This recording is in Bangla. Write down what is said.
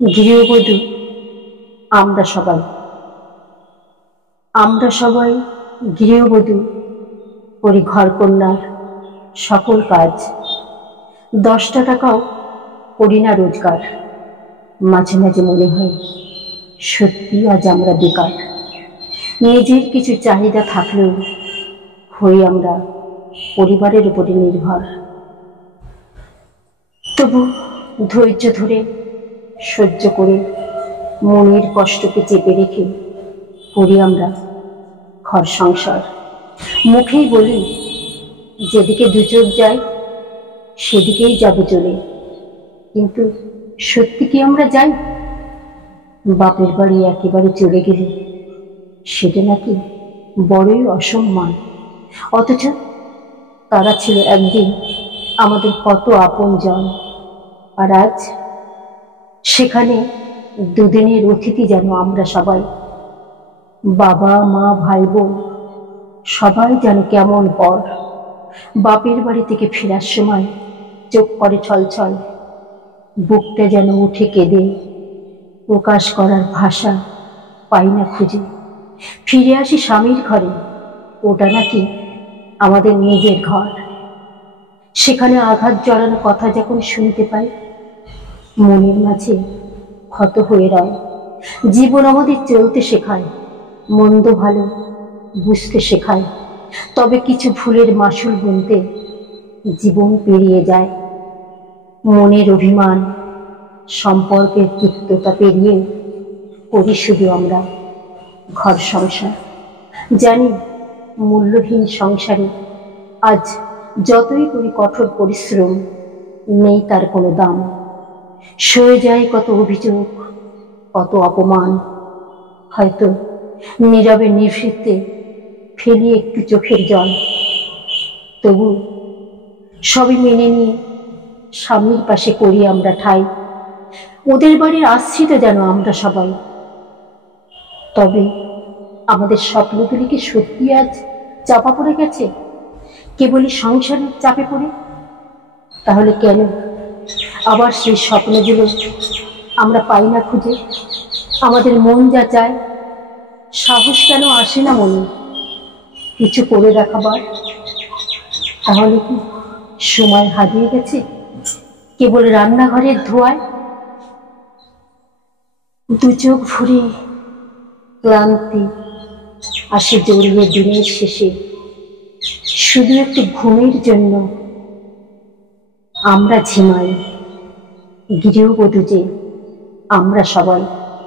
গৃহবধূ আমরা সবাই আমরা সবাই গৃহবধূ করি ঘরকন্যার সকল কাজ। 10টা টাকাও করি না রোজগার। মাঝে মাঝে মনে হয় সত্যি আজ আমরা বেকার। নিজের কিছু চাহিদা থাকলেও হই আমরা পরিবারের উপরে নির্ভর। তবু ধৈর্য ধরে সহ্য করে মনের কষ্টকে চেপে রেখে করি আমরা ঘর সংসার। মুখেই বলি যেদিকে দু চোখ যায় সেদিকেই যাব চলে, কিন্তু সত্যি কি আমরা যাই? বাপের বাড়ি একেবারে চলে গেলে সেটা নাকি বড়ই অসম্মান। অথচ তারা ছিল একদিন আমাদের কত আপনজন, আর আজ সেখানে দুদিনের অতিথি যেন আমরা সবাই। বাবা মা ভাই বোন সবাই যেন কেমন পর। বাপের বাড়ি থেকে ফেরার সময় চোখ করে ছলছল, বুকটা যেন উঠে কেঁদে, প্রকাশ করার ভাষা পাই না খুঁজে। ফিরে আসি স্বামীর ঘরে, ওটা নাকি আমাদের নিজের ঘর। সেখানে আঘাত জড়ানো কথা যখন শুনতে পাই, মনের মাঝে ক্ষত হয়ে রয়। জীবন আমাদের চলতে শেখায়, মন্দ ভালো বুঝতে শেখায়, তবে কিছু ভুলের মাসুল গুনতে জীবন পেরিয়ে যায়। মনের অভিমান, সম্পর্কের তিক্ততা পেরিয়ে করি শুধু আমরা ঘর সংসার। জানি মূল্যহীন সংসারে আজ যতই করি কঠোর পরিশ্রম, নেই তার কোনো দাম। সয়ে যায় কত অভিযোগ, কত অপমান, হয়তো নীরবে নিভৃতে ফেলি একটু চোখের জল। তবু সবই মেনে নিয়ে স্বামীর পাশে করি আমরা ঠাই। ওদের বাড়ির আশ্রিত যেন আমরা সবাই। তবে আমাদের স্বপ্নগুলি কি সত্যি আজ চাপা পড়ে গেছে কেবলই সংসারের চাপে পড়ে? তাহলে কেন আবার সেই স্বপ্নগুলো আমরা পাই না খুঁজে? আমাদের মন যা চায়, সাহস কেন আসে না মনে কিছু করে দেখাবার? তাহলে কি সময় হারিয়ে গেছে কেবল রান্নাঘরের ধোঁয়ায়? দু চোখ ভরে ক্লান্তি আসে জড়িয়ে দিনের শেষে, শুধু একটু ঘুমের জন্য আমরা ঝিমাই। গৃহবধূ যে আমরা সবাই।